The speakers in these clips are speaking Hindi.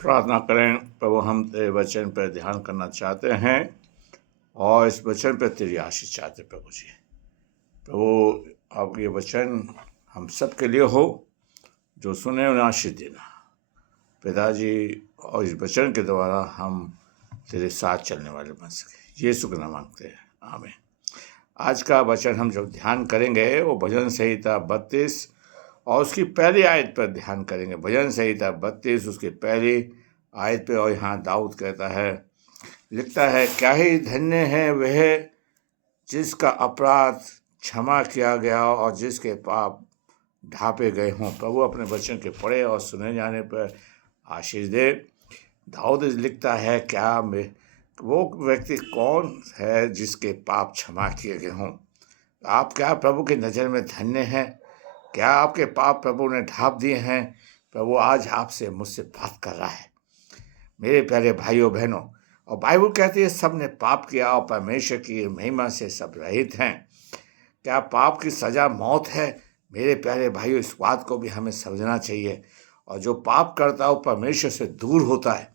प्रार्थना करें। प्रभु, हम तेरे वचन पर ध्यान करना चाहते हैं और इस वचन पर तेरी आशीष चाहते हैं। प्रभु जी, प्रभु आप ये वचन हम सब के लिए हो, जो सुने उन्हें आशीष देना पिताजी, और इस वचन के द्वारा हम तेरे साथ चलने वाले बन सके। यीशु का नाम मांगते हैं, आमीन। आज का वचन हम जो ध्यान करेंगे वो भजन संहिता 32 और उसकी पहली आयत पर ध्यान करेंगे। भजन संहिता 32 उसकी पहली आयत पे। और यहाँ दाऊद कहता है, लिखता है, क्या ही धन्य है वह जिसका अपराध क्षमा किया गया और जिसके पाप ढांपे गए हों। प्रभु अपने वचन के पढ़े और सुने जाने पर आशीष दे। दाऊद लिखता है, क्या मैं वो व्यक्ति कौन है जिसके पाप क्षमा किए गए हों। आप क्या प्रभु की नज़र में धन्य हैं? क्या आपके पाप प्रभु ने ढांप दिए हैं? प्रभु आज आपसे मुझसे बात कर रहा है, मेरे प्यारे भाइयों बहनों। और बाइबल कहती है, सब ने पाप किया और परमेश्वर की महिमा से सब रहित हैं। क्या पाप की सज़ा मौत है? मेरे प्यारे भाइयों, इस बात को भी हमें समझना चाहिए। और जो पाप करता है वो परमेश्वर से दूर होता है।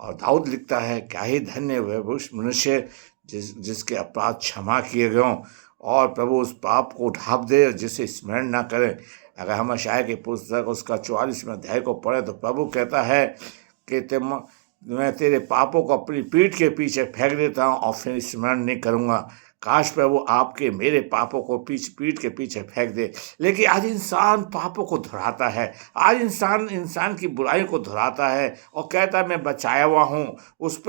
और दाऊद लिखता है, क्या ही धन्य वह मनुष्य जिसके अपराध क्षमा किए गए हों और प्रभु उस पाप को ढांप दे, जिसे स्मरण ना करें। अगर हम यशायाह की पुस्तक उसका 44वें अध्याय को पढ़े तो प्रभु कहता है कि मैं तेरे पापों को अपनी पीठ के पीछे फेंक देता हूँ और फिर स्मरण नहीं करूँगा। काश प्रभु आपके मेरे पापों को पीठ के पीछे फेंक दे। लेकिन आज इंसान पापों को दोहराता है। आज इंसान की बुराई को दोहराता है और कहता है मैं बचाया हुआ हूँ, उस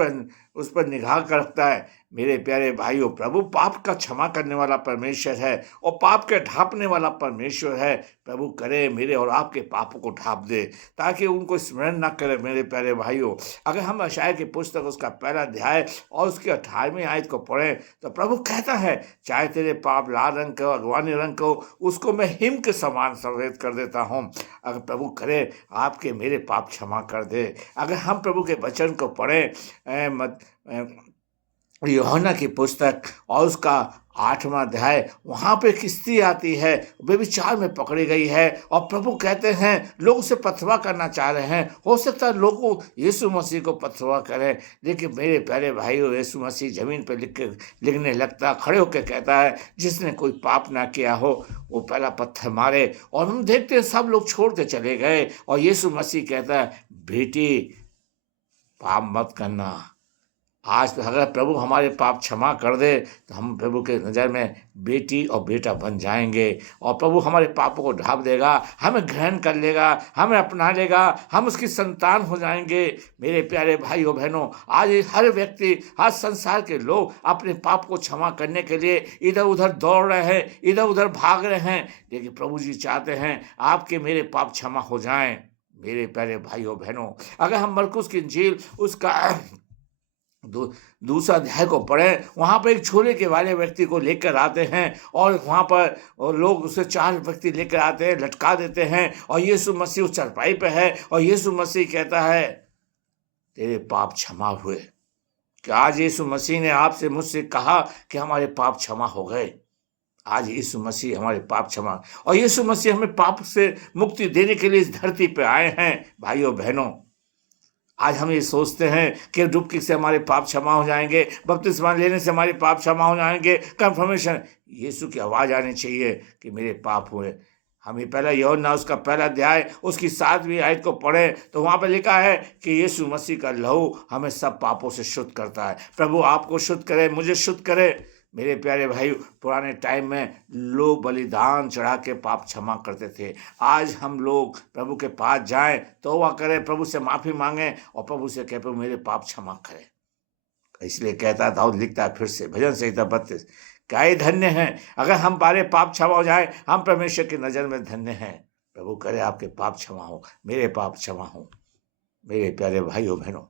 पर निगाह रखता है। मेरे प्यारे भाइयों, प्रभु पाप का क्षमा करने वाला परमेश्वर है और पाप के ढांपने वाला परमेश्वर है। प्रभु करे मेरे और आपके पापों को ढांप दे ताकि उनको स्मरण ना करे। मेरे प्यारे भाइयों, अगर हम यशायाह की पुस्तक उसका पहला अध्याय और उसकी 18वीं आयत को पढ़ें तो प्रभु कहता है, चाहे तेरे पाप लाल रंग के अगवानी रंग को, उसको मैं हिम के समान सफेद कर देता हूँ। अगर प्रभु करे आपके मेरे पाप क्षमा कर दे। अगर हम प्रभु के वचन को पढ़ें, यूहन्ना की पुस्तक और उसका 8वां अध्याय, वहाँ पे किस्ती आती है, व्यभिचार में पकड़ी गई है और प्रभु कहते हैं लोग उसे पथरवा करना चाह रहे हैं। हो सकता है लोग यीशु मसीह को पथरवा करें, लेकिन मेरे प्यारे भाइयों, यीशु मसीह जमीन पर लिखने लगता, खड़े होकर कहता है, जिसने कोई पाप ना किया हो वो पहला पत्थर मारे। और हम देखते हैं सब लोग छोड़ के चले गए और यीशु मसीह कहता है, बेटी पाप मत करना। आज अगर प्रभु हमारे पाप क्षमा कर दे तो हम प्रभु के नज़र में बेटी और बेटा बन जाएंगे और प्रभु हमारे पापों को ढांप देगा, हमें ग्रहण कर लेगा, हमें अपना लेगा, हम उसकी संतान हो जाएंगे। मेरे प्यारे भाइयों बहनों, आज हर व्यक्ति, हर संसार के लोग अपने पाप को क्षमा करने के लिए इधर उधर दौड़ रहे हैं, इधर उधर भाग रहे हैं, लेकिन प्रभु जी चाहते हैं आपके मेरे पाप क्षमा हो जाएं। मेरे प्यारे भाइयों बहनों, अगर हम मरकुस की इंजील उसका दूसरा अध्याय को पढ़ें, वहाँ पर एक छोले के वाले व्यक्ति को लेकर आते हैं और वहाँ पर लोग उसे 4 व्यक्ति लेकर आते हैं, लटका देते हैं और यीशु मसीह उस चरपाई पे है और यीशु मसीह कहता है तेरे पाप क्षमा हुए। क्या आज यीशु मसीह ने आपसे मुझसे कहा कि हमारे पाप क्षमा हो गए? आज यीशु मसीह हमारे पाप क्षमा, और यीशु मसीह हमें पाप से मुक्ति देने के लिए इस धरती पे आए हैं। भाइयों बहनों, आज हम ये सोचते हैं कि डुबकी से हमारे पाप क्षमा हो जाएंगे, बपतिस्मा लेने से हमारे पाप क्षमा हो जाएंगे, कन्फर्मेशन, यीशु की आवाज़ आनी चाहिए कि मेरे पाप हुए। हमें पहला यूहन्ना उसका पहला अध्याय उसकी 7वीं आयत को पढ़ें तो वहाँ पर लिखा है कि यीशु मसीह का लहू हमें सब पापों से शुद्ध करता है। प्रभु आपको शुद्ध करे, मुझे शुद्ध करे। मेरे प्यारे भाई, पुराने टाइम में लोग बलिदान चढ़ा के पाप क्षमा करते थे। आज हम लोग प्रभु के पास जाएं, तौबा करें, प्रभु से माफ़ी मांगें और प्रभु से कहें प्रभु मेरे पाप क्षमा करें। इसलिए कहता है, दाऊद लिखता है फिर से भजन संहिता 32, क्या ही धन्य हैं अगर हम हमारे पाप क्षमा हो जाए, हम परमेश्वर की नज़र में धन्य हैं। प्रभु करे आपके पाप क्षमा हो, मेरे पाप क्षमा हो। मेरे प्यारे भाइयों बहनों,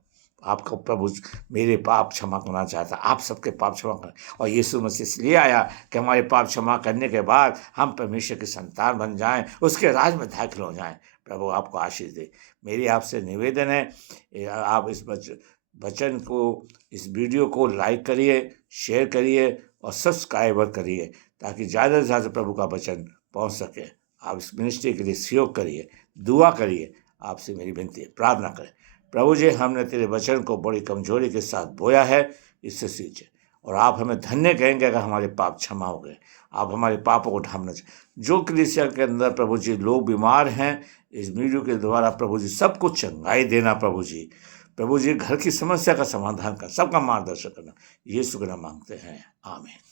आपको प्रभु मेरे पाप क्षमा करना चाहता, आप सबके पाप क्षमा करें। और यीशु मसीह इसलिए आया कि हमारे पाप क्षमा करने के बाद हम परमेश्वर की संतान बन जाएं, उसके राज में दाखिल हो जाएं। प्रभु आपको आशीष दे। मेरी आपसे निवेदन है, आप इस वचन को, इस वीडियो को लाइक करिए, शेयर करिए और सब्सक्राइबर करिए ताकि ज़्यादा से ज़्यादा प्रभु का वचन पहुँच सके। आप इस मिनिस्ट्री के लिए सहयोग करिए, दुआ करिए। आपसे मेरी विनती है, प्रार्थना करें। प्रभु जी हमने तेरे वचन को बड़ी कमजोरी के साथ बोया है, इससे सींचे और आप हमें धन्य कहेंगे अगर हमारे पाप क्षमा हो गए। आप हमारे पापों को ढांपना चाहिए। जो कलीसिया के अंदर प्रभु जी लोग बीमार हैं, इस वीडियो के द्वारा प्रभु जी सबको चंगाई देना। प्रभु जी घर की समस्या का समाधान कर, सबका मार्गदर्शन करना। यीशु का नाम मांगते हैं, आमीन।